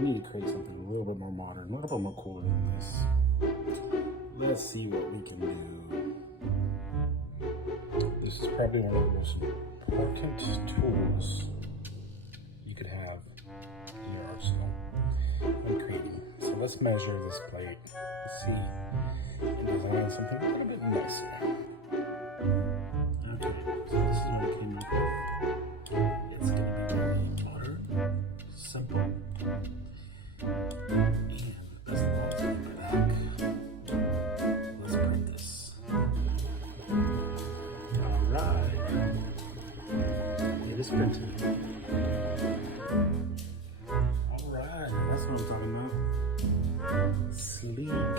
we need to create something a little bit more modern, a little bit more cool than this. Let's see what we can do. This is probably one of the most important tools you could have in your arsenal when creating. So let's measure this plate. Let's see and design something a little bit nicer. Okay, so this is what I came up with. It's going to be very modern, simple, and there's a lot in the back. Let's print this. Alright. It is printed. Alright, that's what I'm talking about. Sleek.